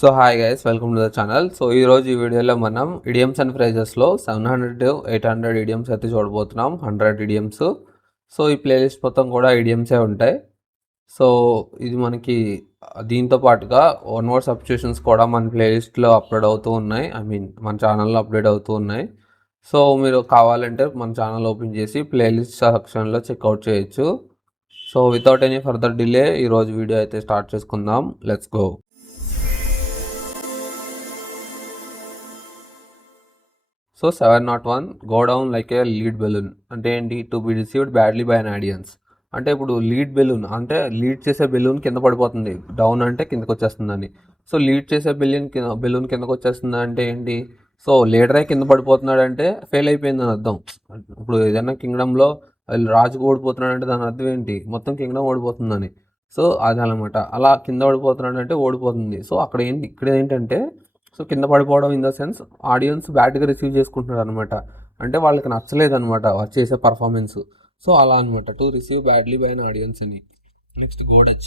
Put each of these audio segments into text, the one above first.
So hi guys, welcome to the channel. So ఈరోజు ఈ వీడియోలో మనం ఇడియమ్స్ అండ్ ఫ్రేజెస్లో 700 to 800 ఇడియమ్స్ అయితే చూడబోతున్నాం. 100 ఇడియమ్స్. సో ఈ ప్లేలిస్ట్ మొత్తం కూడా ఇడియమ్సే ఉంటాయి. సో ఇది మనకి దీంతో పాటుగా వన్ వర్డ్ సబ్స్టిట్యూషన్స్ కూడా మన ప్లేలిస్ట్లో అప్లోడ్ అవుతూ ఉన్నాయి. మన ఛానల్లో అప్డేట్ అవుతూ ఉన్నాయి. సో మీరు కావాలంటే మన ఛానల్ ఓపెన్ చేసి ప్లేలిస్ట్ సెక్షన్లో చెక్అవుట్ చేయొచ్చు. So without any further delay ఈరోజు వీడియో అయితే స్టార్ట్ చేసుకుందాం. Let's go. So 701 go down like A lead balloon అంటే ఏంటి? To be received badly by an audience. అంటే ఇప్పుడు లీడ్ బెలూన్ అంటే లీడ్ చేసే బెలూన్ కింద పడిపోతుంది. డౌన్ అంటే కిందకు వచ్చేస్తుందని. సో లీడ్ చేసే బెలూన్ కిందకు వచ్చేస్తుంది అంటే ఏంటి? సో లీడరే కింద పడిపోతున్నాడు అంటే ఫెయిల్ అయిపోయిందని అర్థం. ఇప్పుడు ఏదైనా కింగ్డమ్లో రాజు ఓడిపోతున్నాడు అంటే దాని అర్థం ఏంటి? మొత్తం కింగ్డమ్ ఓడిపోతుందని. సో అదనమాట. అలా కింద పడిపోతున్నాడు అంటే ఓడిపోతుంది. సో ఇక్కడ ఏంటంటే సో కింద పడిపోవడం ఇన్ ద సెన్స్ ఆడియన్స్ బ్యాడ్గా రిసీవ్ చేసుకుంటున్నారు అనమాట. అంటే వాళ్ళకి నచ్చలేదు అనమాట వాళ్ళు చేసే పర్ఫార్మెన్స్. సో అలా అనమాట, to receive badly by an audience అని. నెక్స్ట్ గోడచ్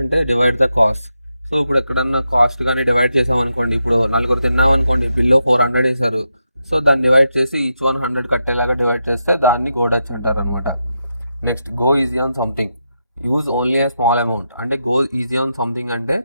అంటే డివైడ్ ద కాస్ట్. సో ఇప్పుడు ఎక్కడన్నా కాస్ట్ కానీ డివైడ్ చేసామనుకోండి, ఇప్పుడు నలుగురు తిన్నామనుకోండి, బిల్లో 400 వేశారు. సో దాన్ని డివైడ్ చేసి ఈచ్ 100 కట్టేలాగా డివైడ్ చేస్తే దాన్ని గోడచ్ అంటారు అనమాట. Next go easy on something. Use only a small amount. అంటే గో ఈజీ ఆన్ సంథింగ్ అంటే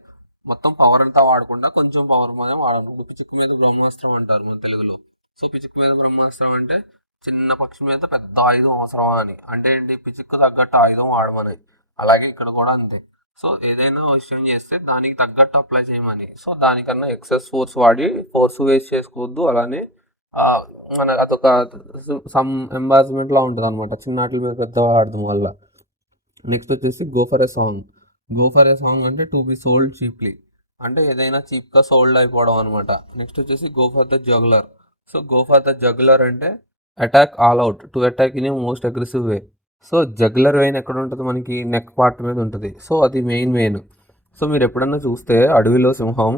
మొత్తం పవర్ అంతా వాడకుండా కొంచెం పవర్ మీద వాడాలి. ఇప్పుడు పిచ్చుకు మీద బ్రహ్మాస్త్రం అంటారు మన తెలుగులో. సో పిచ్చుకు మీద బ్రహ్మాస్త్రం అంటే చిన్న పక్షి మీద పెద్ద ఆయుధం అవసరం అని. అంటే ఏంటి? పిచ్చుకు తగ్గట్టు ఆయుధం వాడమని. అలాగే ఇక్కడ కూడా అంతే. సో ఏదైనా విషయం చేస్తే దానికి తగ్గట్టు అప్లై చేయమని. సో దానికన్నా ఎక్సెస్ ఫోర్స్ వాడి ఫోర్స్ వేస్ట్ చేసుకోవద్దు. అలానే మన అదొక సమ్ ఎంబార్స్మెంట్లా ఉంటుంది అనమాట చిన్నాటి మీద పెద్ద వాడడం వల్ల. నెక్స్ట్ వచ్చేసి గో ఫర్ ఏ సాంగ్ అంటే టు బి సోల్డ్ చీప్లీ. అంటే ఏదైనా చీప్గా సోల్డ్ అయిపోవడం అనమాట. నెక్స్ట్ వచ్చేసి go for the jugular. So go for the jugular అంటే attack all out, to attack in a most aggressive way. So jugular vein ఎక్కడ ఉంటుంది? మనకి నెక్ పార్ట్ మీద ఉంటుంది. సో అది మెయిన్. సో మీరు ఎప్పుడన్నా చూస్తే అడవిలో సింహం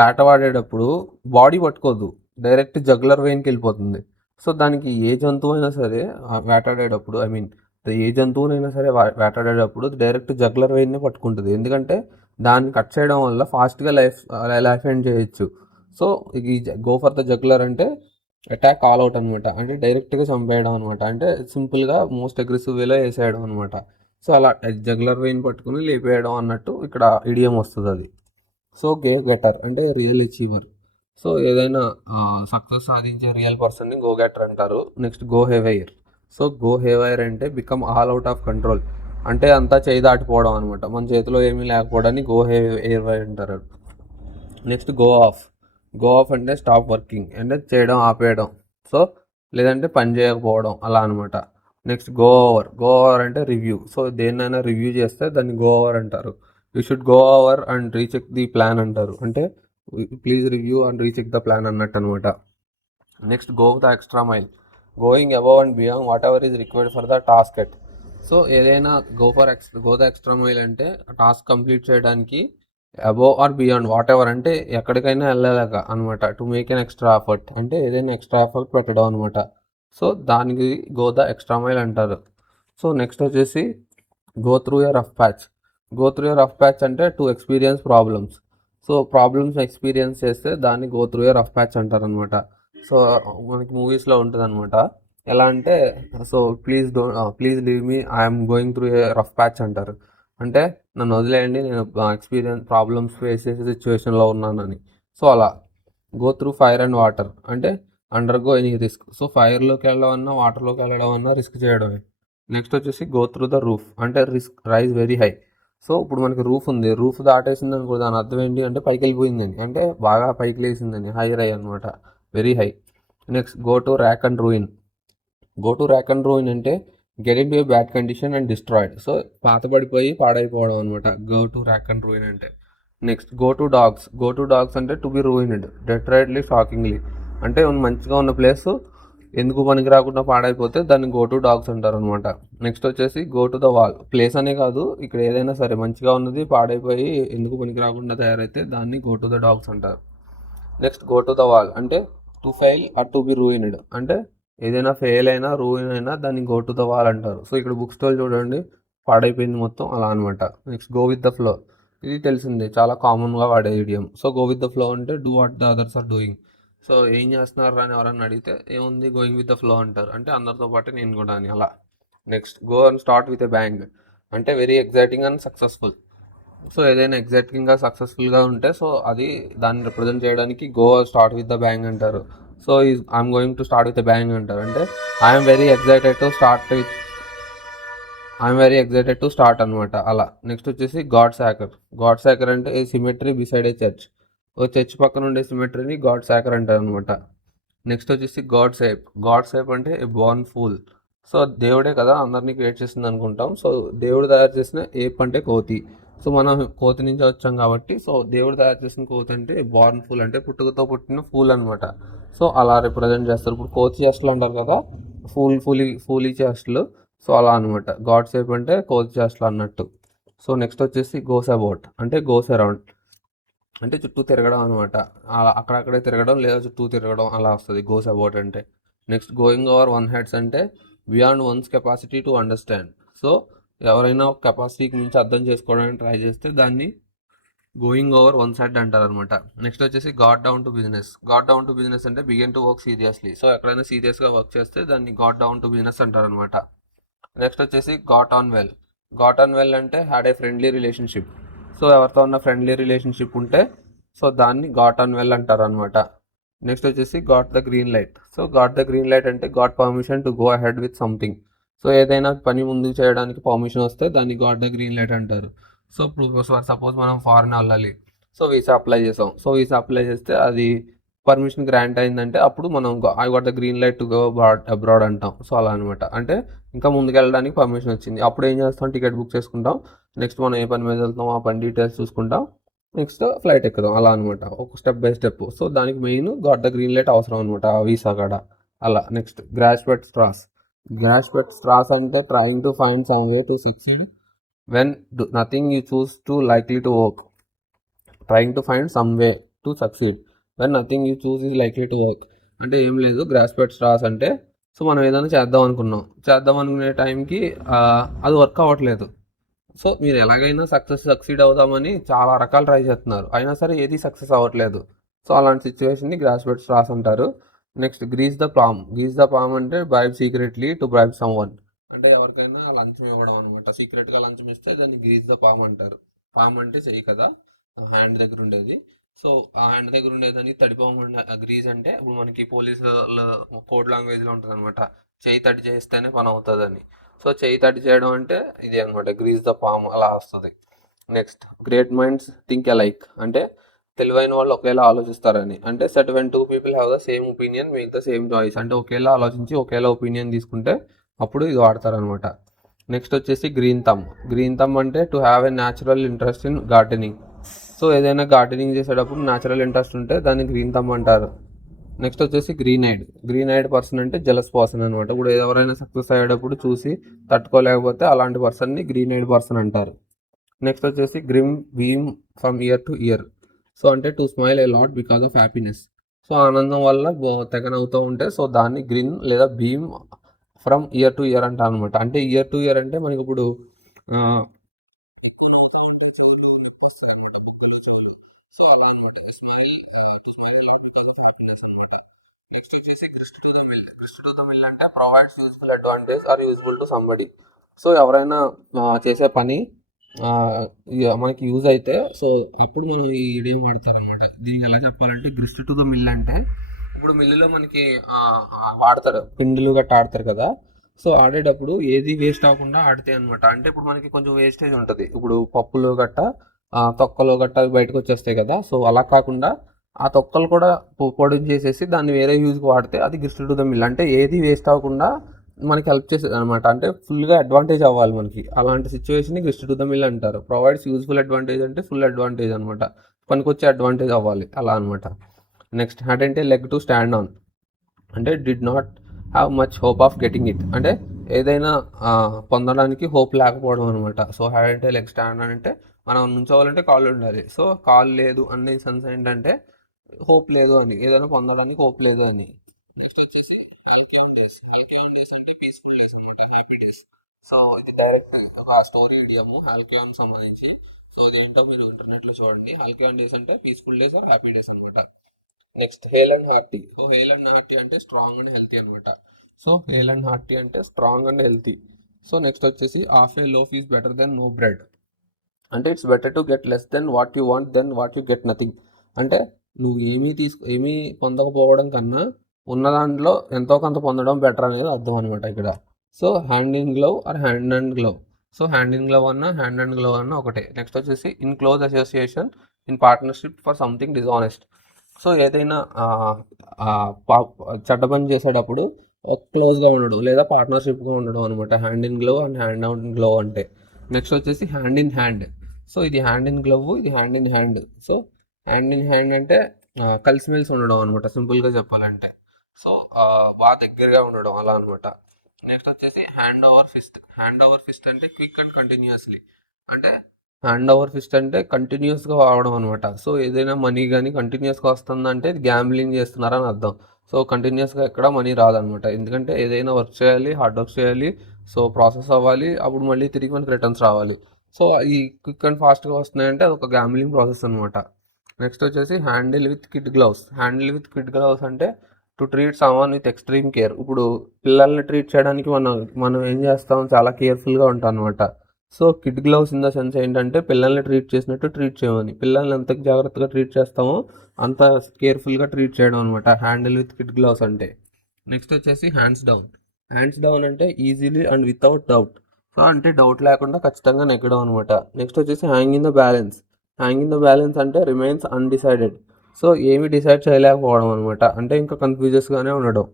వేటవాడేటప్పుడు బాడీ పట్టుకోదు, డైరెక్ట్ జగ్లర్ వెయిన్కి వెళ్ళిపోతుంది. సో దానికి ఏ జంతువు అయినా సరే వేటాడేటప్పుడు ఏ జంతువునైనా సరే వేటాడేటప్పుడు డైరెక్ట్ జగ్లర్ వెయిన్నే పట్టుకుంటుంది. ఎందుకంటే దాన్ని కట్ చేయడం వల్ల ఫాస్ట్గా లైఫ్ ఎండ్ చేయొచ్చు. సో ఈ గో ఫర్ ద జగ్లర్ అంటే అటాక్ ఆల్ అవుట్ అనమాట. అంటే డైరెక్ట్గా చంపేయడం అనమాట. అంటే సింపుల్గా మోస్ట్ అగ్రెసివ్ వేలో వేసేయడం అనమాట. సో అలా జగ్లర్ వెయిన్ పట్టుకుని లేపేయడం అన్నట్టు ఇక్కడ ఇడియం వస్తుంది అది. సో గెటర్ అంటే రియల్ అచీవర్. సో ఏదైనా సక్సెస్ సాధించే రియల్ పర్సన్ని గో గెటర్ అంటారు. Next go haywire. So go haywire అంటే become all out of control. అంటే అంతా చేయి దాటిపోవడం అనమాట. మన చేతిలో ఏమీ లేకపోవడాన్ని గో హేవైర్ అంటారు. నెక్స్ట్ గో ఆఫ్ అంటే స్టాప్ వర్కింగ్ అంటే చేయడం ఆపేయడం. సో లేదంటే పని చేయకపోవడం అలా అనమాట. నెక్స్ట్ గో ఓవర్ అంటే రివ్యూ. సో దేన్నైనా రివ్యూ చేస్తే దాన్ని గో ఓవర్ అంటారు. You should go over and recheck the plan అంటారు. అంటే please review and recheck the plan అన్నట్టు అనమాట. Next go the extra mile. Going above and beyond whatever is required for the task at. So ఏదైనా go the extra mile అంటే task complete చేయడానికి above or beyond whatever అంటే ఎక్కడికైనా వెళ్ళలేక అనమాట. To make an extra effort అంటే ఏదైనా extra effort పెట్టడం అనమాట. సో దానికి గో ద ఎక్స్ట్రా మైల్ అంటారు. సో నెక్స్ట్ వచ్చేసి go through your rough patch అంటే to experience problems. So problems experience చేస్తే దాన్ని go through your rough patch అంటారు అనమాట. సో మనకి మూవీస్లో ఉంటుంది అనమాట. ఎలా అంటే so please leave me, I'm going through a rough patch అంటారు. అంటే నన్ను వదిలేయండి, నేను ప్రాబ్లమ్స్ ఫేస్ చేసే సిచ్యువేషన్లో ఉన్నానని. సో అలా go through fire and water అంటే అండర్గో ఎనీ రిస్క్. సో ఫైర్లోకి వెళ్ళడం అన్నా వాటర్లోకి వెళ్ళడం అన్నా రిస్క్ చేయడమే. నెక్స్ట్ వచ్చేసి గో త్రూ ద రూఫ్ అంటే risk rise very high. So ఇప్పుడు మనకి రూఫ్ ఉంది, రూఫ్ దాటేసింది అనుకో, దాని అర్థం ఏంటి అంటే పైకి వెళ్ళిపోయిందని, అంటే బాగా పైకి లేసిందని, హైర్ అనమాట, very high. Next go to rack and ruin అంటే get into a bad condition and destroyed. So పాతబడిపోయి పాడైపోవడం అనమాట go to rack and ruin అంటే. నెక్స్ట్ గో టు డాగ్స్ అంటే టు బి రూయిన్డ్ డెట్రైడ్లీ షాకింగ్లీ. అంటే మంచిగా ఉన్న ప్లేస్ ఎందుకు పనికి రాకుండా పాడైపోతే దాన్ని గో టు డాగ్స్ అంటారు అనమాట. నెక్స్ట్ వచ్చేసి go to the wall. Place అనే కాదు, ఇక్కడ ఏదైనా సరే మంచిగా ఉన్నది పాడైపోయి ఎందుకు పనికి రాకుండా తయారైతే దాన్ని గో టు ద డాగ్స్ అంటారు. Next go to the wall అంటే to fail or to be ruined. అంటే ఏదైనా ఫెయిల్ అయినా రూయిన్ అయినా దాన్ని గో టు ద వాల్ అంటారు. సో ఇక్కడ బుక్ స్టోర్ చూడండి, పాడైపోయింది మొత్తం అలా అనమాట. Next go with the flow. ఇది తెలిసిందే, చాలా కామన్గా వాడే idiom. So go with the flow అంటే do what the others are doing. So ఏం చేస్తున్నారు అని ఎవరన్నా అడిగితే ఏముంది గోయింగ్ విత్ ద ఫ్లో అంటారు, అంటే అందరితో పాటు నేను కూడా అని అలా. Next go and start with a bang అంటే very exciting and successful. So ఏదైనా ఎగ్జైటింగ్గా సక్సెస్ఫుల్గా ఉంటే సో అది దాన్ని రిప్రజెంట్ చేయడానికి go start with the bang అంటారు. So I'm going to start with the bang అంటారు, అంటే I'm very excited to start with I'm very excited to start అనమాట అలా. నెక్స్ట్ వచ్చేసి గాడ్ సాకర్. గాడ్ సాకర్ అంటే a cemetery beside a church. ఓ church పక్కన ఉండే సిమెట్రీని గాడ్ సాకర్ అంటారు అనమాట. నెక్స్ట్ వచ్చేసి గాడ్ సేప్. గాడ్ సేప్ అంటే ఏ బోర్న్ ఫూల్. సో దేవుడే కదా అందరినీ క్రియేట్ చేసింది అనుకుంటాం. సో దేవుడు తయారు చేసిన ఏప్ అంటే కోతి. సో మనం కోతి నుంచి వచ్చాం కాబట్టి సో దేవుడు తయారు చేసిన కోతి అంటే బోర్న్ ఫూల్ అంటే పుట్టుకతో పుట్టిన ఫూల్ అనమాట. సో అలా రిప్రజెంట్ చేస్తారు. ఇప్పుడు కోతి చేష్టలు అంటారు కదా, ఫూలీ చేష్టలు. సో అలా అనమాట. గాడ్ సేప్ అంటే కోతి చేష్టలు అన్నట్టు. సో నెక్స్ట్ వచ్చేసి గోస్ అబౌట్ అంటే గోస్ అరౌండ్ అంటే చుట్టూ తిరగడం అనమాట. అలా అక్కడక్కడే తిరగడం లేదా చుట్టూ తిరగడం అలా వస్తుంది గోస్ అబౌట్ అంటే. Next going over one heads అంటే beyond one's capacity to understand. So ఎవరైనా ఒక కెపాసిటీకి మించి అర్థం చేసుకోవడానికి ట్రై చేస్తే దాన్ని గోయింగ్ ఓవర్ వన్ సైడ్ అంటారు అనమాట. నెక్స్ట్ వచ్చేసి got down to business. Got down to business అంటే begin to work seriously. So ఎక్కడైనా సీరియస్గా వర్క్ చేస్తే దాన్ని గాట్ డౌన్ టు బిజినెస్ అంటారు అనమాట. నెక్స్ట్ వచ్చేసి got on well. Got on well అంటే had a friendly relationship. So ఎవరితో ఉన్న ఫ్రెండ్లీ రిలేషన్షిప్ ఉంటే సో దాన్ని గాట్ ఆన్ వెల్ అంటారు అనమాట. నెక్స్ట్ వచ్చేసి got the green light. So got the green light అంటే got permission to go ahead with something. So ఏదైనా పని ముందుకు చేయడానికి పర్మిషన్ వస్తే దాన్ని గాట్ ద గ్రీన్ లైట్ అంటారు. సో ఇప్పుడు సపోజ్ మనం ఫారెన్ వెళ్ళాలి. సో వీసా అప్లై చేసాం. సో వీసా అప్లై చేస్తే అది పర్మిషన్ గ్రాంట్ అయిందంటే అప్పుడు మనం I got the green light to go abroad అంటాం. సో అలా అనమాట. అంటే ఇంకా ముందుకు వెళ్ళడానికి పర్మిషన్ వచ్చింది. అప్పుడు ఏం చేస్తాం, టికెట్ బుక్ చేసుకుంటాం. నెక్స్ట్ మనం ఏ పని మీద వెళ్తాం ఆ పని డీటెయిల్స్ చూసుకుంటాం. నెక్స్ట్ ఫ్లైట్ ఎక్కుదాం అలా అనమాట, ఒక స్టెప్ బై స్టెప్. సో దానికి main got the green light అవసరం అనమాట వీసా కాడ అలా. Next grasp at straws. Grasp at straws అంటే trying to find some way to succeed when nothing you choose to likely to work. Trying to find some way to succeed when nothing you choose is likely to work. అంటే ఏం లేదు, గ్రాస్పెట్ straws అంటే so మనం ఏదైనా చేద్దాం అనుకునే టైంకి అది వర్క్ అవ్వట్లేదు. సో మీరు ఎలాగైనా సక్సీడ్ అవుదామని చాలా రకాలు ట్రై చేస్తున్నారు, అయినా సరే ఏది సక్సెస్ అవ్వట్లేదు. సో అలాంటి సిచ్యువేషన్ని గ్రాస్పెట్ స్ట్రాస్ అంటారు. Next grease the palm. Grease the palm అంటే bribe secretly to bribe someone. అంటే ఎవరికైనా లంచం ఇవ్వడం అనమాట. సీక్రెట్గా లంచం ఇస్తే దాన్ని గ్రీస్ ద పామ్ అంటారు. పామ్ అంటే చెయ్యి కదా, హ్యాండ్ దగ్గర ఉండేది. సో ఆ హ్యాండ్ దగ్గర ఉండేదని తడిపాము గ్రీజ్ అంటే ఇప్పుడు మనకి పోలీసు కోడ్ లాంగ్వేజ్లో ఉంటుంది అనమాట, చేయి తడి చేస్తేనే పని అవుతుందని. సో చేయి తడి చేయడం అంటే ఇది అనమాట, గ్రీజ్ ద పామ్ అలా వస్తుంది. Next great minds think alike అంటే తెలివైన వాళ్ళు ఒకేలా ఆలోచిస్తారని. అంటే set when two people have the same opinion make the same choice. అంటే ఒకేలా ఆలోచించి ఒకేలా ఒపీనియన్ తీసుకుంటే అప్పుడు ఇది వాడతారనమాట. నెక్స్ట్ వచ్చేసి గ్రీన్ థమ్. గ్రీన్ థమ్ అంటే to have a natural interest in gardening. So ఏదైనా గార్డెనింగ్ చేసేటప్పుడు న్యాచురల్ ఇంట్రెస్ట్ ఉంటే దాన్ని గ్రీన్ థమ్ అంటారు. నెక్స్ట్ వచ్చేసి green I'd. Green eyed person అంటే జలస్ పర్సన్ అనమాట. ఇప్పుడు ఎవరైనా సక్సెస్ అయ్యేటప్పుడు చూసి తట్టుకోలేకపోతే అలాంటి పర్సన్ని గ్రీన్ ఐడ్ పర్సన్ అంటారు. నెక్స్ట్ వచ్చేసి grin beam from ear to ear. So అంటే to smile a lot because of happiness. So ఆనందం వల్ల తెగ నవ్వుతూ ఉంటే సో దాన్ని గ్రిన్ లేదా beam from ear to ear అంటారు అనమాట. అంటే ఇయర్ టు ఇయర్ అంటే మనకి ఇప్పుడు సో అలా అనమాట. నెక్స్ట్ వచ్చేసి grist to the mill. Grist to the mill అంటే provides useful advantage or useful to somebody. So ఎవరైనా చేసే పని మనకి యూజ్ అయితే సో అప్పుడు మనం ఈ ఇడియం వాడతారు అనమాట. దీనికి ఎలా చెప్పాలంటే గ్రిస్ట్ టు ద మిల్ అంటే ఇప్పుడు మిల్లులో మనకి వాడతారు, పిండిలు గట్ట ఆడతారు కదా. సో ఆడేటప్పుడు ఏది వేస్ట్ అవ్వకుండా ఆడితే అనమాట. అంటే ఇప్పుడు మనకి కొంచెం వేస్టేజ్ ఉంటుంది, ఇప్పుడు పప్పులు గట్ట తొక్కలు గట్ట అవి బయటకు వచ్చేస్తాయి కదా. సో అలా కాకుండా ఆ తొక్కలు కూడా పొడి చేసేసి దాన్ని వేరే యూజ్కి వాడితే అది గ్రిస్ట్ టు ద మిల్. అంటే ఏది వేస్ట్ అవ్వకుండా మనకి హెల్ప్ చేసేది అనమాట. అంటే ఫుల్గా అడ్వాంటేజ్ అవ్వాలి మనకి, అలాంటి సిచ్యువేషన్ని గ్రిస్ట్ టు ద మిల్ అంటారు. ప్రొవైడ్స్ యూజ్ఫుల్ అడ్వాంటేజ్ అంటే ఫుల్ అడ్వాంటేజ్ అనమాట, పనికొచ్చే అడ్వాంటేజ్ అవ్వాలి అలా అనమాట. నెక్స్ట్ హ్యాడ్ అంటే లెగ్ టు స్టాండ్ ఆన్. అంటే did not have much hope of getting it. అంటే ఏదైనా పొందడానికి హోప్ లేకపోవడం అనమాట. సో హ్యాడ్ అంటే లెగ్ స్టాండ్ ఆన్ అంటే మనం నుంచోవాలంటే కాళ్ళు ఉండాలి. సో కాళ్ళు లేదు అనే సెన్స్ ఏంటంటే హోప్ లేదు అని, ఏదైనా పొందడానికి హోప్ లేదు అని. నెక్స్ట్ వచ్చేసి అంటే పీస్ఫుల్ డేస్ అంటే హ్యాపీ డేస్. సో ఇది డైరెక్ట్ ఒక స్టోరీ ఇడియము హాల్కియాన్ సంబంధించి. సో సో అదేంటో మీరు ఇంటర్నెట్లో చూడండి. హల్కీ డేస్ అంటే peaceful days or happy days అనమాట. Next hale and hearty. So hale and hearty అంటే స్ట్రాంగ్ అండ్ హెల్తీ అనమాట. సో హేల్ అండ్ హార్టీ అంటే strong and healthy. So next వచ్చేసి half a loaf is better than no bread. అంటే it's better to get less than what you want then what you get nothing. అంటే నువ్వు ఏమీ పొందకపోవడం కన్నా ఉన్న దాంట్లో ఎంతో కొంత పొందడం బెటర్ అనేది అర్థం అనమాట ఇక్కడ. So hand in glove or hand and glove. So hand in glove అన్న హ్యాండ్ అండ్ గ్లవ్ అన్న ఒకటే. నెక్స్ట్ వచ్చేసి in close association in partnership for something dishonest. So ఏదైనా చెడ్డ పని చేసేటప్పుడు క్లోజ్గా ఉండడం లేదా పార్ట్నర్షిప్గా ఉండడం అనమాట hand in glove and hand out glove అంటే. నెక్స్ట్ వచ్చేసి హ్యాండ్ ఇన్ హ్యాండ్. సో ఇది హ్యాండ్ ఇన్ గ్లవ్, ఇది hand in hand. So hand in hand అంటే కలిసిమెలిసి ఉండడం అనమాట సింపుల్గా చెప్పాలంటే. సో బాగా దగ్గరగా ఉండడం అలా అనమాట. నెక్స్ట్ వచ్చేసి hand over fist. Hand over fist అంటే క్విక్ అండ్ కంటిన్యూస్లీ. అంటే హ్యాండ్ ఓవర్ ఫిస్ట్ అంటే కంటిన్యూస్గా వాడడం అనమాట. సో ఏదైనా మనీ కానీ కంటిన్యూస్గా వస్తుందంటే గ్యాంబ్లింగ్ చేస్తున్నారని అర్థం. సో కంటిన్యూస్గా ఎక్కడ మనీ రాదనమాట. ఎందుకంటే ఏదైనా వర్క్ చేయాలి, హార్డ్ వర్క్ చేయాలి, సో ప్రాసెస్ అవ్వాలి, అప్పుడు మళ్ళీ తిరిగి మనకి రిటర్న్స్ రావాలి. సో ఈ క్విక్ అండ్ ఫాస్ట్గా వస్తున్నాయంటే అది ఒక గ్యాంబ్లింగ్ ప్రాసెస్ అనమాట. నెక్స్ట్ వచ్చేసి handle with kid gloves. Handle with kid gloves అంటే to treat someone with extreme care. ఇప్పుడు పిల్లల్ని ట్రీట్ చేయడానికి మనం ఏం చేస్తాం, చాలా కేర్ఫుల్గా ఉంటాం అనమాట. So kid gloves in the sense ఏంటంటే పిల్లల్ని ట్రీట్ చేసినట్టు ట్రీట్ చేయమని. పిల్లల్ని ఎంత జాగ్రత్తగా ట్రీట్ చేస్తామో అంత కేర్ఫుల్గా ట్రీట్ చేయడం అనమాట హ్యాండిల్ విత్ కిడ్ గ్లౌస్ అంటే. నెక్స్ట్ వచ్చేసి హ్యాండ్స్ డౌన్. హ్యాండ్స్ డౌన్ అంటే easily and without doubt. So అంటే డౌట్ లేకుండా ఖచ్చితంగా నెగ్గడం అనమాట. నెక్స్ట్ వచ్చేసి hang in the balance. Hang in the balance అంటే రిమైన్స్ అన్డిసైడెడ్. సో ఏమి డిసైడ్ చేయలేకపోవడం అనమాట. అంటే ఇంకా కన్ఫ్యూజెస్గానే ఉండడం.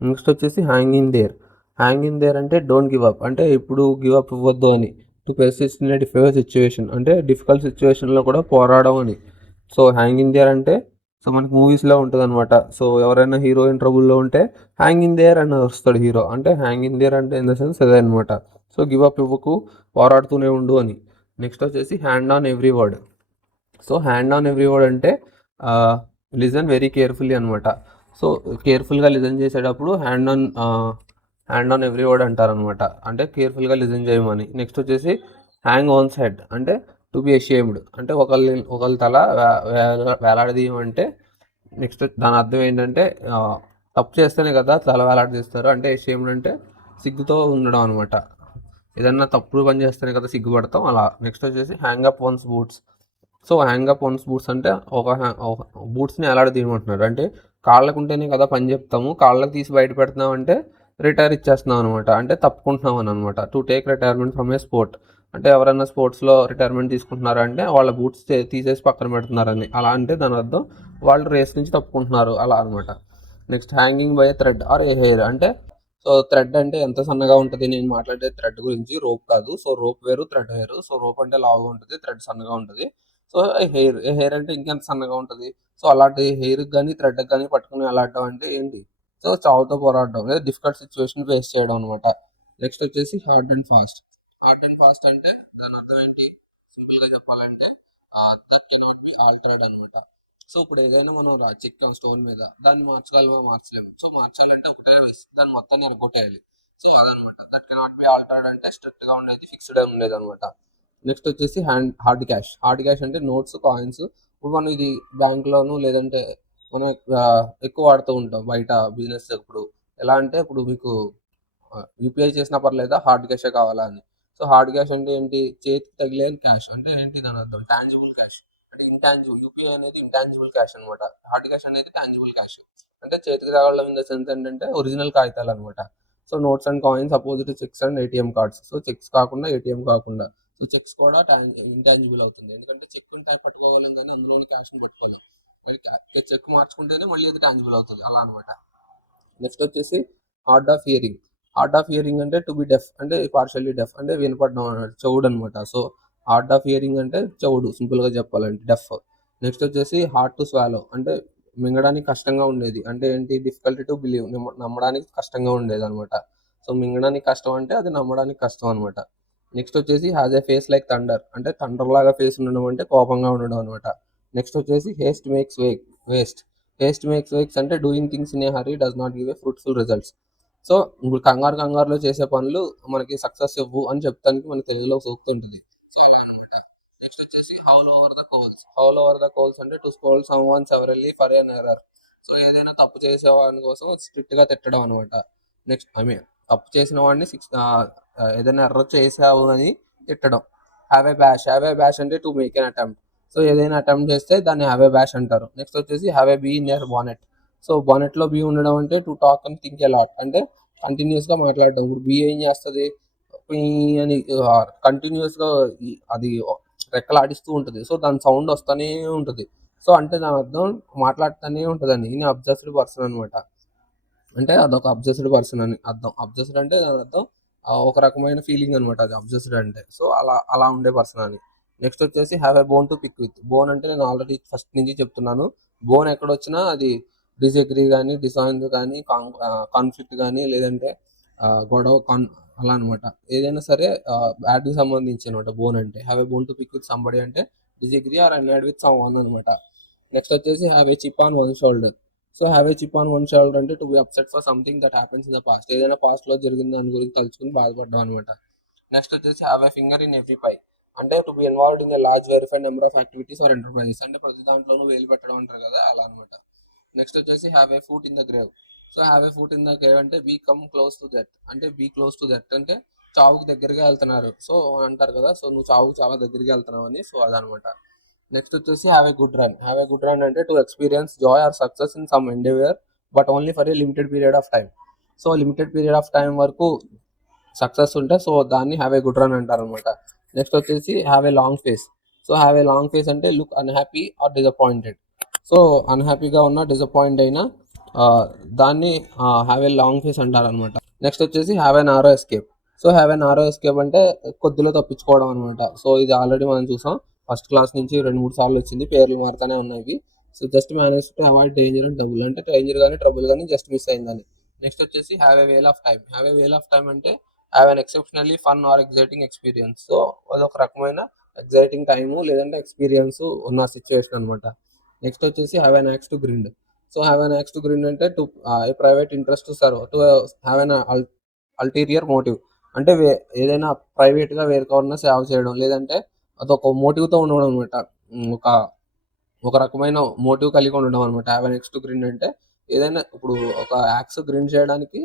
నెక్స్ట్ వచ్చేసి hang in there. Hang in there అంటే డోంట్ గివ్ అప్. అంటే ఇప్పుడు గివ్ అప్ ఇవ్వద్దు అని. To persist in a difficult situation అంటే డిఫికల్ట్ సిచ్యువేషన్లో కూడా పోరాడడం అని. సో హ్యాంగ్ ఇన్ దేర్ అంటే సో మనకి మూవీస్లో ఉంటుంది అనమాట. సో ఎవరైనా హీరోయిన్ ట్రబుల్లో ఉంటే హ్యాంగ్ ఇన్ దేర్ అని వస్తాడు హీరో. అంటే హ్యాంగ్ ఇన్ దేర్ అంటే ఇన్ ద సెన్స్ అదే అనమాట. సో గివ్ అప్ ఇవ్వకు, పోరాడుతూనే ఉండు అని. నెక్స్ట్ వచ్చేసి hand on every word. So hand on every word అంటే లిజన్ వెరీ కేర్ఫుల్లీ అనమాట. సో కేర్ఫుల్గా లిజన్ చేసేటప్పుడు హ్యాండ్ ఆన్ ఎవ్రీ వర్డ్ అంటారనమాట. అంటే కేర్ఫుల్గా లిజన్ చేయమని. నెక్స్ట్ వచ్చేసి హ్యాంగ్ ఆన్స్ హెడ్ అంటే టు బి అషేమ్డ్. అంటే ఒకళ్ళ తల వేలాడదీయమంటే నెక్స్ట్ దాని అర్థం ఏంటంటే తప్పు చేస్తేనే కదా తల వేలాడదీస్తారు. అంటే అషేమ్డ్ అంటే సిగ్గుతో ఉండడం అనమాట. ఏదన్నా తప్పుడు పని చేస్తేనే కదా సిగ్గుపడతాం అలా. నెక్స్ట్ వచ్చేసి hang up once boots. So hang up once boots అంటే ఒక బూట్స్ని ఎలాడదీయమంటున్నారు. అంటే కాళ్ళకు ఉంటేనే కదా పని చెప్తాము, కాళ్ళకు తీసి బయట పెడుతున్నాం అంటే రిటైర్ ఇచ్చేస్తున్నాం అనమాట. అంటే తప్పుకుంటున్నాం అని అనమాట. To take retirement from A sport. అంటే ఎవరైనా స్పోర్ట్స్లో రిటైర్మెంట్ తీసుకుంటున్నారంటే వాళ్ళ బూట్స్ తీసేసి పక్కన పెడుతున్నారని. అలా అంటే దాని అర్థం వాళ్ళు రేస్ నుంచి తప్పుకుంటున్నారు అలా అనమాట. Next hanging by a thread or a hair. అంటే సో థ్రెడ్ అంటే ఎంత సన్నగా ఉంటుంది, నేను మాట్లాడే థ్రెడ్ గురించి, రోప్ కాదు. సో రోప్ వేరు, థ్రెడ్ వేరు. సో రోప్ అంటే లావుగా ఉంటుంది, థ్రెడ్ సన్నగా ఉంటుంది. సో హెయిర్ అంటే ఇంకెంత సన్నగా ఉంటుంది. సో అలాంటి హెయిర్కి కానీ థ్రెడ్కి కానీ పట్టుకుని అలాడటం అంటే ఏంటి, సో చావుతో పోరాడడం లేదా డిఫికల్ట్ సిచ్యువేషన్ ఫేస్ చేయడం అనమాట. నెక్స్ట్ వచ్చేసి hard and fast. Hard and fast అంటే దాని అర్థం ఏంటి, సింపుల్గా చెప్పాలంటే దట్ కెనాట్ బి ఆల్టర్డ్ అనమాట. సో ఇప్పుడు ఏదైనా మనం చెక్కాం స్టోన్ మీద, దాన్ని మార్చగలమా, మార్చలేము. సో మార్చాలంటే ఒకటే వేసి దాన్ని మొత్తాన్ని ఎరగొట్టేయాలి. సో అదనమాట దట్ కెనాట్ బి ఆల్టర్డ్ అంటే స్ట్రిక్ట్గా ఉండేది, ఫిక్స్డ్ ఉండేది అనమాట. నెక్స్ట్ వచ్చేసి హార్డ్ క్యాష్. హార్డ్ క్యాష్ అంటే నోట్స్, కాయిన్స్. ఇప్పుడు మనం ఇది బ్యాంక్లోను లేదంటే మనం ఎక్కువ వాడుతూ ఉంటాం బయట బిజినెస్. ఇప్పుడు ఎలా అంటే ఇప్పుడు మీకు యూపీఐ చేసినా పర్లేదా, హార్డ్ క్యాషే కావాలా అని. సో హార్డ్ క్యాష్ అంటే ఏంటి, చేతికి తగిలే క్యాష్. అంటే ఏంటి దాని అర్థం, టాంజిబుల్ క్యాష్. అంటే ఇంటాంజిబుల్, యూపీఐ అనేది ఇంటాంజిబుల్ క్యాష్ అనమాట. హార్డ్ క్యాష్ అనేది టాంజిబుల్ క్యాష్. అంటే చేతికి తగలడం ఇన్ ద సెన్స్ ఏంటంటే ఒరిజినల్ కాగితాలు అనమాట. So notes and coins opposite checks and ATM cards. So checks కాకుండా, ఏటీఎం కాకుండా. సో చెక్స్ కూడా ఇంటాంజిబుల్ అవుతుంది. ఎందుకంటే చెక్ పట్టుకోవాలి కానీ అందులోని క్యాష్ని పట్టుకోలేం. మరి చెక్ మార్చుకుంటేనే మళ్ళీ అది టాంజిబుల్ అవుతుంది అలా అనమాట. నెక్స్ట్ వచ్చేసి hard of hearing. Hard of hearing అంటే టు బి డెఫ్. అంటే పార్షియల్లీ డెఫ్ అంటే వినపడడం అన్నమాట, చెవుడు అనమాట. సో హార్డ్ ఆఫ్ హియరింగ్ అంటే చెవుడు సింపుల్గా చెప్పాలంటే డెఫ్. నెక్స్ట్ వచ్చేసి హార్డ్ టు స్వాలో అంటే మింగడానికి కష్టంగా ఉండేది. అంటే ఏంటి, డిఫికల్టీ టు బిలీవ్, నమ్మడానికి కష్టంగా ఉండేది అనమాట. సో మింగడానికి కష్టం అంటే అది నమ్మడానికి కష్టం అనమాట. నెక్స్ట్ వచ్చేసి has a face like thunder. అంటే థండర్ లాగా ఫేస్ ఉండడం అంటే కోపంగా ఉండడం అనమాట. నెక్స్ట్ వచ్చేసి haste makes waste. Haste makes వేక్స్ అంటే doing things in a hurry does not give a fruitful results. So ఇప్పుడు కంగారులో చేసే పనులు మనకి సక్సెస్ ఇవ్వు అని చెప్తానికి మన తెలుగులో సూక్తి ఉంటుంది. సో అలా అనమాట. నెక్స్ట్ వచ్చేసి హౌల్ ఓవర్ ద కోల్స్ అంటే to scold someone severally for an error. So ఏదైనా తప్పు చేసేవాడి కోసం స్ట్రిక్ట్ గా తిట్టడం అనమాట. నెక్స్ట్ తప్పు చేసిన వాడిని ఏదైనా ఎర్రర్ చేసావు అని తిట్టడం. హ్యావ్ ఏ బ్యాష్ అంటే to make N attempt. So ఏదైనా అటెంప్ట్ చేస్తే దాన్ని హ్యావ్ ఏ బ్యాష్ అంటారు. నెక్స్ట్ వచ్చేసి have A B in your bonnet. So bonnet లో బీ ఉండడం అంటే to talk and think a lot, అంటే కంటిన్యూస్ గా మాట్లాడడం. ఇప్పుడు బీ ఏం చేస్తుంది అని కంటిన్యూస్ గా అది రెక్కలాడిస్తూ ఉంటుంది. సో దాని సౌండ్ వస్తూనే ఉంటుంది. సో అంటే దాని అర్థం మాట్లాడుతూనే ఉంటుందండి. ఈయన అబ్జెస్డ్ పర్సన్ అనమాట. అంటే అదొక అబ్జెస్డ్ పర్సన్ అని అర్థం. అబ్జెస్డ్ అంటే దాని అర్థం ఒక రకమైన ఫీలింగ్ అనమాట అది అబ్జెస్డ్ అంటే. సో అలా అలా ఉండే పర్సన్ అని. నెక్స్ట్ వచ్చేసి have a bone to pick with. Bone అంటే నేను ఆల్రెడీ ఫస్ట్ నుంచి చెప్తున్నాను. బోన్ ఎక్కడొచ్చినా అది డిసగ్రీ కానీ, డిసాయింట్ కానీ, కాన్ఫ్లిక్ట్ కానీ, లేదంటే గొడవ అలా అనమాట. ఏదైనా సరే బ్యాడ్ కి సంబంధించి అనమాట బోన్ అంటే. Have a bone to pick with somebody అంటే disagree or annoyed with someone అనమాట. నెక్స్ట్ వచ్చేసి have a chip on one shoulder. So have a chip on one shoulder అంటే to be upset for something that happens in the past. ఏదైనా past లో జరిగిన దాని గురించి తలుచుకుని బాధపడడం అనమాట. నెక్స్ట్ వచ్చేసి have a finger in every pie అంటే to be involved in the large verified number of activities or enterprises. అంటే ప్రతి దాంట్లోనూ వేలు పెట్టడం అంటారు కదా, అలా అనమాట. నెక్స్ట్ వచ్చేసి have a foot in the grave. So have a foot in the grave అంటే become close to that. అంటే బీ క్లోజ్ టు దట్ అంటే చావుకు దగ్గరగా వెళ్తున్నారు సో అంటారు కదా. సో నువ్వు చావుకు చాలా దగ్గరగా వెళ్తున్నావు అని. సో అదనమాట. నెక్స్ట్ వచ్చేసి have a good run. Have a good run అంటే to experience joy or success in some endeavour but only for a limited period of time. So limited period of time వరకు success ఉంటే so దాన్ని have a good run అంటారు అనమాట. Next వచ్చేసి have a long face. So have a long face అంటే look unhappy or disappointed. So అన్హ్యాపీగా ఉన్న disappoint అయినా దాన్ని హ్యావ్ ఏ లాంగ్ ఫేస్ అంటారు అనమాట. నెక్స్ట్ వచ్చేసి have A narrow escape. So have A narrow escape అంటే కొద్దిలో తప్పించుకోవడం అనమాట. సో ఇది ఆల్రెడీ మనం చూసాం. ఫస్ట్ క్లాస్ నుంచి 2-3 సార్లు వచ్చింది. పేర్లు మారుతానే ఉన్నాయి. So just manage to avoid danger and trouble అంటే డేంజర్ కానీ ట్రబుల్ కానీ జస్ట్ మిస్ అయిందని. నెక్స్ట్ వచ్చేసి have a whale of time. Have a whale of time అంటే have an exceptionally fun or exciting experience. So అదొక రకమైన exciting time లేదంటే experience ఉన్న సిచ్యువేషన్ అనమాట. నెక్స్ట్ వచ్చేసి have an axe to grind. So have an axe to grind అంటే to a private interest to serve to have an ulterior motive. అంటే ఏదైనా private గా వేరుకోవాలన్నా సేవ చేయడం, లేదంటే అదొక మోటివ్ తో ఉండడం అనమాట. ఒక ఒక రకమైన మోటివ్ కలిగి ఉండడం అనమాట. Have an axe to grind అంటే ఏదైనా ఇప్పుడు ఒక యాక్స్ గ్రిండ్ చేయడానికి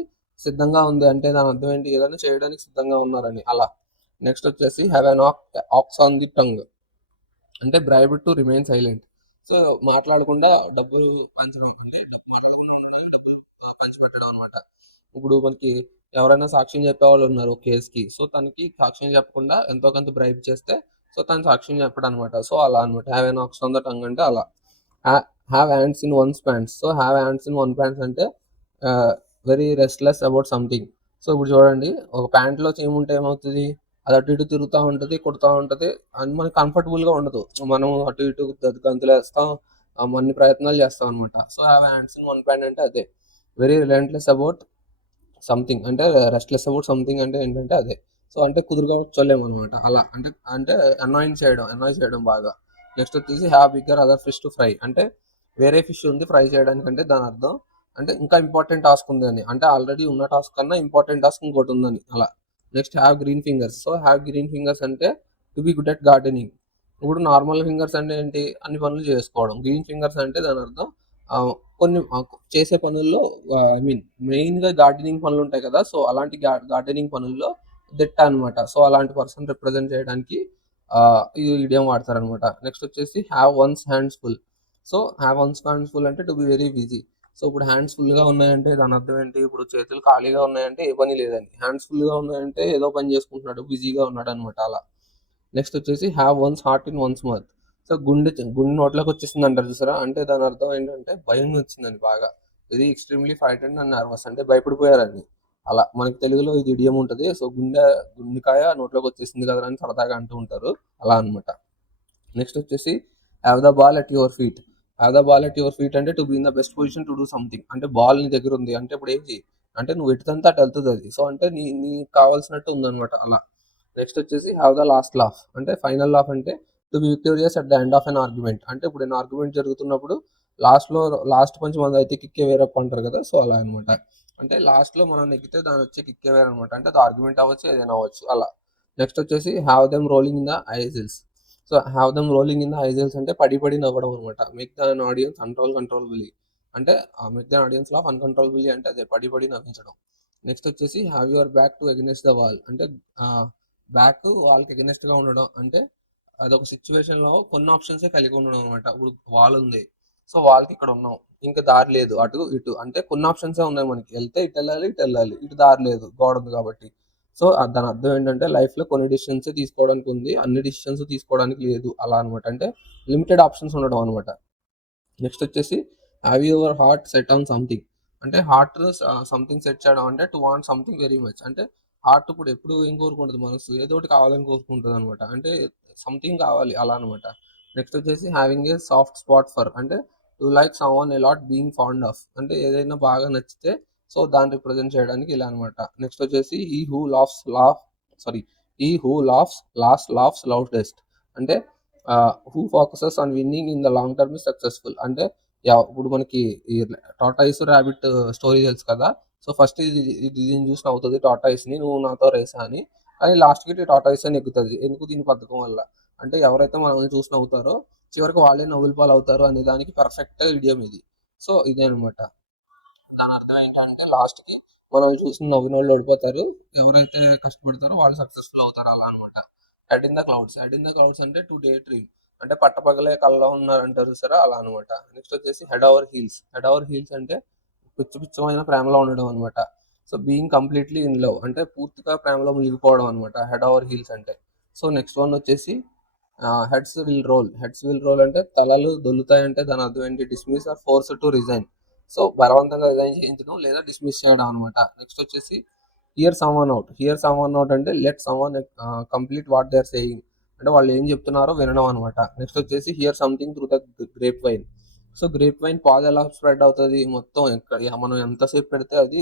సిద్ధంగా ఉంది అంటే దాని అర్థం ఏంటి, ఏదైనా చేయడానికి సిద్ధంగా ఉన్నారని అలా. నెక్స్ట్ వచ్చేసి have an ox on the tongue అంటే bribe to remain silent. So మాట్లాడకుండా డబ్బులు పంచడం అంటే పంచిపెట్టడం అనమాట. ఇప్పుడు మనకి ఎవరైనా సాక్ష్యం చెప్పేవాళ్ళు ఉన్నారు కేసుకి. సో తనకి సాక్ష్యం చెప్పకుండా ఎంతో కొంత బ్రైబ్ చేస్తే సో తను సాక్ష్యం చెప్పడం అనమాట. సో అలా అనమాట. Have an ox on the tongue అంటే అలా. Have hands in one's pants. So have hands in one pants అంటే very restless about something. So ఇప్పుడు చూడండి, ఒక ప్యాంట్లో ఏముంటే ఏమవుతుంది, అది అటు ఇటు తిరుగుతూ ఉంటుంది, కుడుతూ ఉంటుంది, అని మనకి కంఫర్టబుల్గా ఉండదు. మనం అటు ఇటు గంతులు వేస్తాం, అన్ని ప్రయత్నాలు చేస్తాం అనమాట. So have hands in one pant అంటే అదే. వెరీ రిలెంట్లెస్ అబౌట్ సంథింగ్ అంటే రెస్ట్లెస్ అబౌట్ సంథింగ్ అంటే ఏంటంటే అదే. సో అంటే కుదురుగా కూర్చోలేము అనమాట. అలా అంటే అంటే అనాయ్ చేయడం బాగా. నెక్స్ట్ వచ్చేసి have bigger other fish to fry అంటే వేరే ఫిష్ ఉంది ఫ్రై చేయడానికి అంటే దాని అర్థం అంటే ఇంకా ఇంపార్టెంట్ టాస్క్ ఉంది అని. అంటే ఆల్రెడీ ఉన్న టాస్క్ కన్నా ఇంపార్టెంట్ టాస్క్ ఇంకోటి ఉందని అలా. Next have green fingers. So have green fingers అంటే to be good at gardening. ఇప్పుడు నార్మల్ ఫింగర్స్ అంటే ఏంటి, అన్ని పనులు చేసుకోవడం. గ్రీన్ ఫింగర్స్ అంటే దాని అర్థం కొన్ని చేసే పనుల్లో ఐ మీన్ మెయిన్గా గార్డెనింగ్ పనులు ఉంటాయి కదా. సో అలాంటి గార్డెనింగ్ పనుల్లో దిట్ట అనమాట. సో అలాంటి పర్సన్ రిప్రజెంట్ చేయడానికి ఈ ఇడియం వాడతారనమాట. నెక్స్ట్ వచ్చేసి have one's hands full. So have one's hands full అంటే to be very busy. So ఇప్పుడు హ్యాండ్స్ ఫుల్గా ఉన్నాయంటే దాని అర్థం ఏంటి, ఇప్పుడు చేతులు ఖాళీగా ఉన్నాయంటే ఏ పని లేదని. హ్యాండ్స్ ఫుల్గా ఉన్నాయంటే ఏదో పని చేసుకుంటున్నాడు, బిజీగా ఉన్నాడు అనమాట అలా. నెక్స్ట్ వచ్చేసి have once heart in once mouth. So గుండె నోట్లోకి వచ్చేసింది అంటారు చూసారా, అంటే దాని అర్థం ఏంటంటే భయం వచ్చిందని బాగా. ఇది ఎక్స్ట్రీమ్లీ ఫ్రైటెండ్ అండ్ నర్వస్ అంటే భయపడిపోయారని అలా. మనకి తెలుగులో ఇది ఇడియం ఉంటుంది. సో గుండెకాయ నోట్లోకి వచ్చేసింది కదా అని సరదాగా అంటూ ఉంటారు అలా అనమాట. నెక్స్ట్ వచ్చేసి have the ball at your feet. Have the ball at your feet అంటే to be in the best position to do something. అంటే బాల్ నీ దగ్గర ఉంది అంటే ఇప్పుడు ఏం చేయి అంటే నువ్వు ఎటుతంతా అటు వెళ్తుంది అది. సో అంటే నీకు కావాల్సినట్టు ఉందన్నమాట అలా. నెక్స్ట్ వచ్చేసి హ్యావ్ ద లాస్ట్ లాఫ్ అంటే ఫైనల్ లాఫ్ అంటే to B victorious at the end of an argument. అంటే ఇప్పుడు నేను ఆర్గ్యుమెంట్ జరుగుతున్నప్పుడు లాస్ట్ కొంచెం మంది అయితే కిక్కే వేరప్ప అంటారు కదా. సో అలా అనమాట. అంటే లాస్ట్లో మనం నెగ్గితే దాని వచ్చే కిక్కే వేరనమాట. అంటే అది ఆర్గ్యుమెంట్ అవ్వచ్చు, ఏదైనా అవ్వచ్చు అలా. నెక్స్ట్ వచ్చేసి have them rolling in the aisles. So have them rolling in the aisles అంటే పడి పడి నవ్వడం అనమాట. మేక్ ద ఆడియన్స్ కంట్రోలబుల్లీ అంటే make the audience laugh uncontrollably అంటే అదే పడి పడి నవ్వించడం. నెక్స్ట్ వచ్చేసి have your back to against the wall అంటే బ్యాక్ వాల్‌కి అగైన్స్ట్‌గా ఉండడం అంటే అదొక సిచ్యువేషన్‌లో కొన్ని ఆప్షన్సే కలిగి ఉండడం అనమాట. ఇప్పుడు వాల్ ఉంది. సో వాల్‌కి ఇక్కడ ఉన్నాం. ఇంకా దారి లేదు. అటు, ఇటు అంటే కొన్ని ఆప్షన్సే ఉన్నాయి మనకి. ఎళ్తే ఇటెళ్ళాలి, ఇటెళ్ళాలి. ఇటు దారి లేదు. గోడ ఉంది కాబట్టి. సో దాని అర్థం ఏంటంటే లైఫ్‌లో కొన్ని డెసిషన్సే తీసుకోవడానికి ఉంది. అన్ని డెసిషన్స్ తీసుకోవడానికి లేదు. అలా అనమాట. అంటే లిమిటెడ్ ఆప్షన్స్ ఉండడం అనమాట. నెక్స్ట్ వచ్చేసి have your heart set on something అంటే హార్ట్ సంథింగ్ సెట్ చేయడం అంటే to want something very much అంటే హార్ట్ ఇప్పుడు ఎప్పుడు ఏం కోరుకుంటుంది మనసు ఏదో ఒకటి కావాలని కోరుకుంటుంది అనమాట అంటే సంథింగ్ కావాలి అలా అనమాట. నెక్స్ట్ వచ్చేసి having a soft spot for అంటే to like someone a lot being fond of అంటే ఏదైనా బాగా నచ్చితే సో దాన్ని రిప్రజెంట్ చేయడానికి ఇలా అనమాట. నెక్స్ట్ వచ్చేసి ఈ హూ లాఫ్స్ లౌడెస్ట్ అంటే who focuses on winnowing in the long term is successful అంటే ఇప్పుడు మనకి ఈ టాటాయిస్ ర్యాబిట్ స్టోరీ తెలుసు కదా. సో ఫస్ట్ దీన్ని చూసి నవ్వుతుంది టాటాయిస్ని నువ్వు నాతో రేసా అని. కానీ లాస్ట్కి టాటాయిస్ అని ఎక్కుతుంది ఎందుకు దీని పథకం వల్ల అంటే ఎవరైతే మనల్ని చూసి నవ్వుతారో చివరికి వాళ్ళే నవ్వుల పాలు అవుతారు అనే దానికి పర్ఫెక్ట్ ఇడియం ఇది. సో ఇదే అనమాట. దాని అర్థం ఏంటంటే లాస్ట్కి మనల్ని చూసి నవ్విన వాళ్ళు ఓడిపోతారు, ఎవరైతే కష్టపడతారో వాళ్ళు సక్సెస్ఫుల్ అవుతారు అలా అనమాట. హెడ్ ఇన్ ద క్లౌడ్స్ అంటే టు డే డ్రీమ్ అంటే పట్టపగలే కళ్ళలో ఉన్నారంటారు సరే అలా అనమాట. నెక్స్ట్ వచ్చేసి హెడ్ ఓవర్ హీల్స్ అంటే పిచ్చి పిచ్చమైన ప్రేమలో ఉండడం అనమాట. So being completely in love అంటే పూర్తిగా ప్రేమలో మునిగిపోవడం అనమాట హెడ్ ఓవర్ హీల్స్ అంటే. సో నెక్స్ట్ వన్ వచ్చేసి హెడ్స్ విల్ రోల్ అంటే తలలు దొల్లుతాయంటే దాని అర్థం ఏంటి dismiss or force to resign so బలవంతంగా రిజైన్ చేయించడం లేదా డిస్మిస్ చేయడం అనమాట. నెక్స్ట్ వచ్చేసి హియర్ సమ్వన్ అవుట్ అంటే let someone complete what they are saying అంటే వాళ్ళు ఏం చెప్తున్నారో వినడం అనమాట. నెక్స్ట్ వచ్చేసి hear something through the grape wine so grape wine pause ఎలా స్ప్రెడ్ అవుతుంది మొత్తం మనం ఎంతసేపు పెడితే అది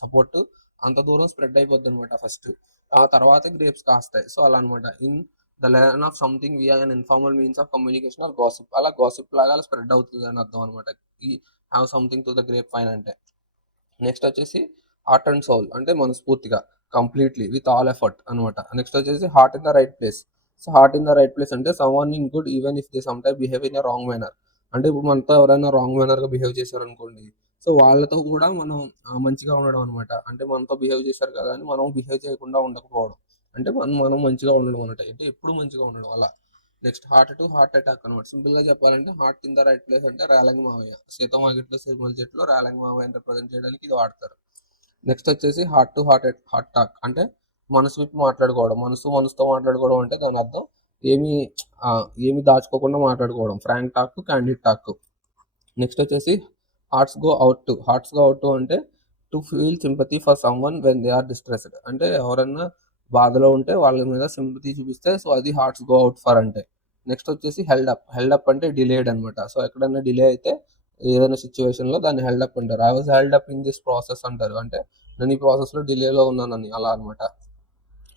సపోర్ట్ అంత దూరం స్ప్రెడ్ అయిపోద్ది అనమాట ఫస్ట్. ఆ తర్వాత గ్రేప్స్ కాస్తాయి సో అలా అనమాట. In the learn of something via an informal means of communication or gossip అలా గాసిప్ లాగా అలా స్ప్రెడ్ అవుతుంది అని అర్థం అనమాట ఈ have something to the grapevine అంటే. నెక్స్ట్ వచ్చేసి హార్ట్ అండ్ సోల్ అంటే మనస్ఫూర్తిగా కంప్లీట్లీ విత్ ఆల్ ఎఫర్ట్ అనమాట. నెక్స్ట్ వచ్చేసి heart in the right place so heart in the right place అంటే someone in good even if they some time behave in a wrong manner అంటే ఇప్పుడు మనతో ఎవరైనా wrong మేనర్గా behave చేశారనుకోండి so వాళ్ళతో కూడా మనం మంచిగా ఉండడం అనమాట. అంటే మనతో బిహేవ్ చేశారు కదా అని మనం బిహేవ్ చేయకుండా ఉండకపోవడం అంటే మనం మంచిగా ఉండడం అనమాట అంటే ఎప్పుడు మంచిగా ఉండడం అలా. Next heart to heart attack అనమాట. సింపుల్గా చెప్పాలంటే heart in the right place అంటే రేలంగి మావయ్య సీతమ్మ సిరిమల చెట్లు రేలంగి మావయ్యని రిప్రజెంట్ చేయడానికి ఇది వాడతారు. నెక్స్ట్ వచ్చేసి హార్ట్ టాక్ అంటే మనసు విప్పి మాట్లాడుకోవడం మనసుతో మాట్లాడుకోవడం అంటే దాని అర్థం ఏమి ఆ, ఏమి దాచుకోకుండా మాట్లాడుకోవడం frank talk candid talk. Next వచ్చేసి హార్ట్స్ గో అవుట్ టు అంటే to feel sympathy for someone when they are distressed అంటే ఎవరన్నా బాధలో ఉంటే వాళ్ళ మీద సింపతి చూపిస్తే సో అది హార్ట్స్ గో అవుట్ ఫర్ అంటే. నెక్స్ట్ వచ్చేసి హెల్డప్ అంటే డిలేడ్ అనమాట. సో ఎక్కడైనా డిలే అయితే ఏదైనా సిచ్యువేషన్లో దాన్ని హెల్డప్ అంటారు. I was held up in this process అంటారు అంటే నేను ఈ ప్రాసెస్లో డిలేలో ఉన్నానని అలా అనమాట.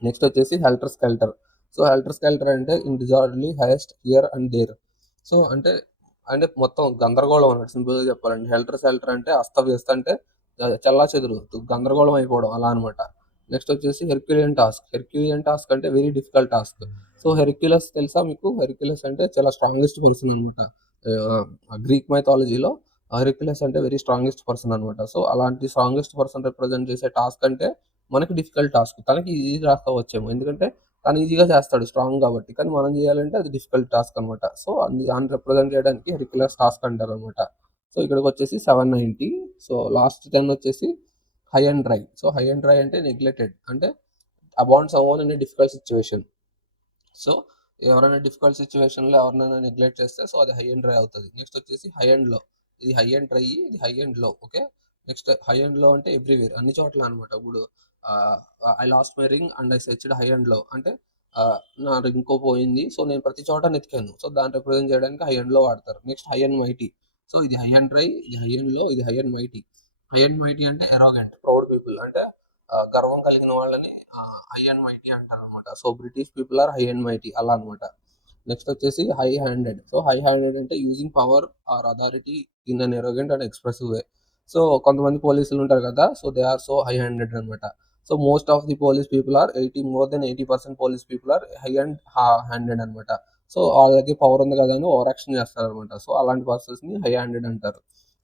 నెక్స్ట్ వచ్చేసి హెల్టర్ స్కెల్టర్ అంటే in disorderly haste here and there so అంటే మొత్తం గందరగోళం అన్నట్టు సింపుల్గా చెప్పాలంటే హెల్టర్ అంటే అస్తవ్యస్త అంటే చల్లా చెదురు గందరగోళం అయిపోవడం అలా అనమాట. నెక్స్ట్ వచ్చేసి హెర్క్యులియన్ టాస్క్ అంటే very difficult task. So Hercules తెలుసా మీకు హెర్క్యులస్ అంటే చాలా స్ట్రాంగెస్ట్ పర్సన్ అనమాట. గ్రీక్ మైథాలజీలో హెర్క్యులస్ అంటే వెరీ స్ట్రాంగెస్ట్ పర్సన్ అనమాట. సో అలాంటి స్ట్రాంగెస్ట్ పర్సన్ రిప్రజెంట్ చేసే టాస్క్ అంటే మనకి డిఫికల్ట్ టాస్క్ తనకి ఈజీ టాస్క్ అవ్వచ్చేమో ఎందుకంటే తను ఈజీగా చేస్తాడు స్ట్రాంగ్ కాబట్టి కానీ మనం చేయాలంటే అది డిఫికల్ట్ టాస్క్ అనమాట. సో దాన్ని రిప్రజెంట్ చేయడానికి హెర్క్యులస్ టాస్క్ అంటారు అనమాట. సో ఇక్కడికి వచ్చేసి 790. సో లాస్ట్ 10 వచ్చేసి high and dry. So high and dry అంటే నెగ్లెక్టెడ్ అంటే abound someone in difficult situation. So ఎవరైనా డిఫికల్ట్ సిచ్యువేషన్లో ఎవరినైనా నెగ్లెక్ట్ చేస్తే సో అది హై అండ్ డ్రై అవుతుంది. నెక్స్ట్ వచ్చేసి హై అండ్ లో ఇది హై అండ్ డ్రై ఇది హై అండ్ లో ఓకే. నెక్స్ట్ హై అండ్ లో అంటే ఎవ్రీవేర్ అన్ని చోట్ల అనమాట. ఇప్పుడు I lost my ring and I searched high and లో అంటే నా రింగ్ పోయింది సో నేను ప్రతి చోట నెతికాను సో దాన్ని రిప్రజెంట్ చేయడానికి హై అండ్ లో వాడతారు. Next high and mighty so ఇది హై అండ్ డ్రై ఇది హై అండ్ లో ఇది హై అండ్ మైటీ అంటే ఎరోగెంట్ ప్రౌడ్ పీపుల్ అంటే గర్వం కలిగిన వాళ్ళని హై అండ్ మైటీ అంటారు అనమాట. So British people are high and mighty అలా అనమాట. నెక్స్ట్ వచ్చేసి high handed. So high handed అంటే using power or authority in an arrogant and expressive way. So కొంతమంది పోలీసులు ఉంటారు కదా so they are so high handed అనమాట. So most of the police people are more than 80% police people are high and handed అనమాట. So వాళ్ళకి power ఉంది కదా అని ఓవర్ యాక్షన్ చేస్తారు అనమాట. సో అలాంటి పర్సన్స్ ని హై హ్యాండెడ్ అంటారు.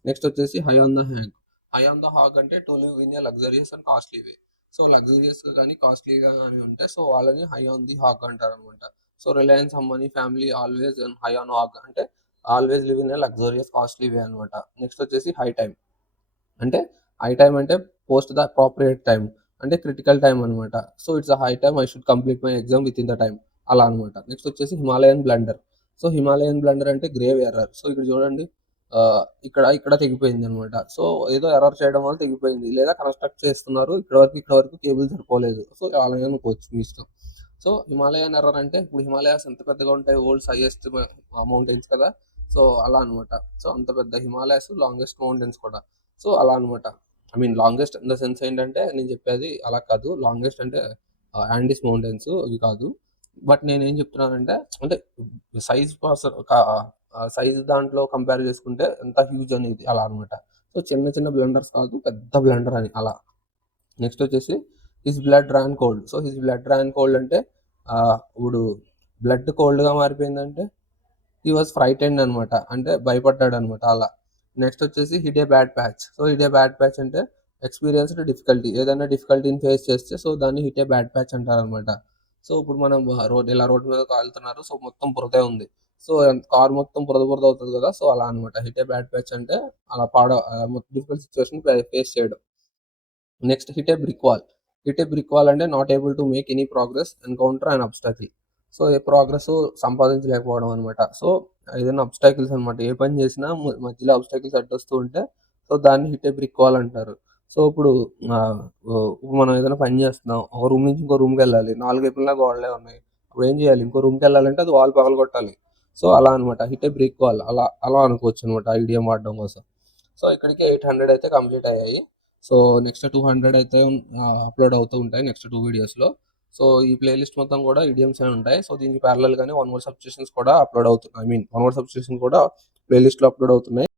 నెక్స్ట్ వచ్చేసి high on the hang. High on the hog అంటే to live in a luxurious and costly way. So luxurious గా కానీ కాస్ట్లీగా కానీ ఉంటే సో వాళ్ళని హై ఆన్ ది హాగ్ అంటారు అనమాట. So Reliance Ambani family always high on hog అంటే always live in a luxurious costly way అనమాట. నెక్స్ట్ వచ్చేసి హై టైం. అంటే హై టైం అంటే పోస్ట్ ద అప్రోప్రియేట్ టైం అంటే క్రిటికల్ టైం అనమాట. So it's a high time I should complete my exam within the time అలా అనమాట. Next వచ్చేసి Himalayan blunder. So Himalayan blunder అంటే గ్రేవ్ ఎర్రర్. సో ఇక్కడ చూడండి ఇక్కడ ఇక్కడ తెగిపోయింది అనమాట. సో ఏదో ఎర్రర్ చేయడం వల్ల తెగిపోయింది, లేదా కన్స్ట్రక్ట్ చేస్తున్నారు ఇక్కడ వరకు కేబుల్ సరిపోలేదు. సో అలాగే అనుకోవచ్చు మీ ఇష్టం. సో హిమాలయన్ ఎర్రర్ అంటే ఇప్పుడు హిమాలయాస్ ఎంత పెద్దగా ఉంటాయి, వరల్డ్స్ హైయెస్ట్ మౌంటైన్స్ కదా. సో అలా అనమాట. సో అంత పెద్ద హిమాలయాస్ లాంగెస్ట్ మౌంటైన్స్ కూడా. సో అలా అనమాట. I mean longest in the sense ఏంటంటే నేను చెప్పేది అలా కాదు, లాంగెస్ట్ అంటే యాండీస్ మౌంటైన్స్ ఇవి కాదు. బట్ నేనేం చెప్తున్నానంటే అంటే సైజ్ సైజ్ దాంట్లో కంపేర్ చేసుకుంటే ఎంత హ్యూజ్ అనేది అలా అనమాట. సో చిన్న చిన్న బ్లెండర్స్ కాదు, పెద్ద బ్లెండర్ అని అలా. నెక్స్ట్ వచ్చేసి his blood ran cold. So his blood ran cold అంటే ఇప్పుడు బ్లడ్ కోల్డ్గా మారిపోయిందంటే హీ వాజ్ ఫ్రైటెండ్ అనమాట, అంటే భయపడ్డాడు అనమాట అలా. నెక్స్ట్ వచ్చేసి hit a bad patch. So hit a bad patch అంటే ఎక్స్పీరియన్స్డ్ డిఫికల్టీ, ఏదైనా డిఫికల్టీని ఫేస్ చేస్తే సో దాన్ని హిట్ ఏ బ్యాడ్ ప్యాచ్ అంటారు అనమాట. సో ఇప్పుడు మనం రోడ్డు మీద కాలుతున్నారు, సో మొత్తం బురదే ఉంది. సో కార్ మొత్తం బురద అవుతుంది కదా. సో అలా అనమాట. హిట్ ఏ బ్యాడ్ ప్యాచ్ అంటే అలా మొత్తం డిఫికల్ట్ సిచ్యువేషన్ ఫేస్ చేయడం. Next hit a brick wall. Hit a brick wall అంటే not able to make any progress, encounter and obstacle. So ఏ ప్రోగ్రెస్ సంపాదించలేకపోవడం అనమాట. సో ఏదైనా అబ్స్టాకిల్స్ అనమాట, ఏ పని చేసినా మధ్యలో అబ్స్టాకిల్స్ అడ్డొస్తూ ఉంటే సో దాన్ని హిట్ ఏ బ్రిక్ వాల్ అంటారు. సో ఇప్పుడు మనం ఏదైనా పని చేస్తున్నాం, ఒక రూమ్ నుంచి ఇంకో రూమ్కి వెళ్ళాలి, 4 వైపులా గోడలే ఉన్నాయి. అప్పుడు ఏం చేయాలి, ఇంకో రూమ్కి వెళ్ళాలంటే అది వాల్ పగలగొట్టాలి. సో అలా అనమాట, హిట్ ఏ బ్రిక్ వాల్ అలా అలా అనుకోవచ్చు అనమాట ఐడియా వాడడం కోసం. సో ఇక్కడికి 800 అయితే కంప్లీట్ అయ్యాయి. సో నెక్స్ట్ 200 అయితే అప్లోడ్ అవుతూ ఉంటాయి నెక్స్ట్ 2 వీడియోస్లో. సో ఈ ప్లేలిస్ట్ మొత్తం కూడా ఇడియమ్స్ అని ఉంటాయి. సో దీనికి ప్యారలల్ గానే వన్ వర్డ్ సబ్స్టిట్యూషన్స్ కూడా అప్లోడ్ అవుతున్నాయి. I mean one word substitution కూడా ప్లేలిస్ట్లో అప్లోడ్ అవుతున్నాయి.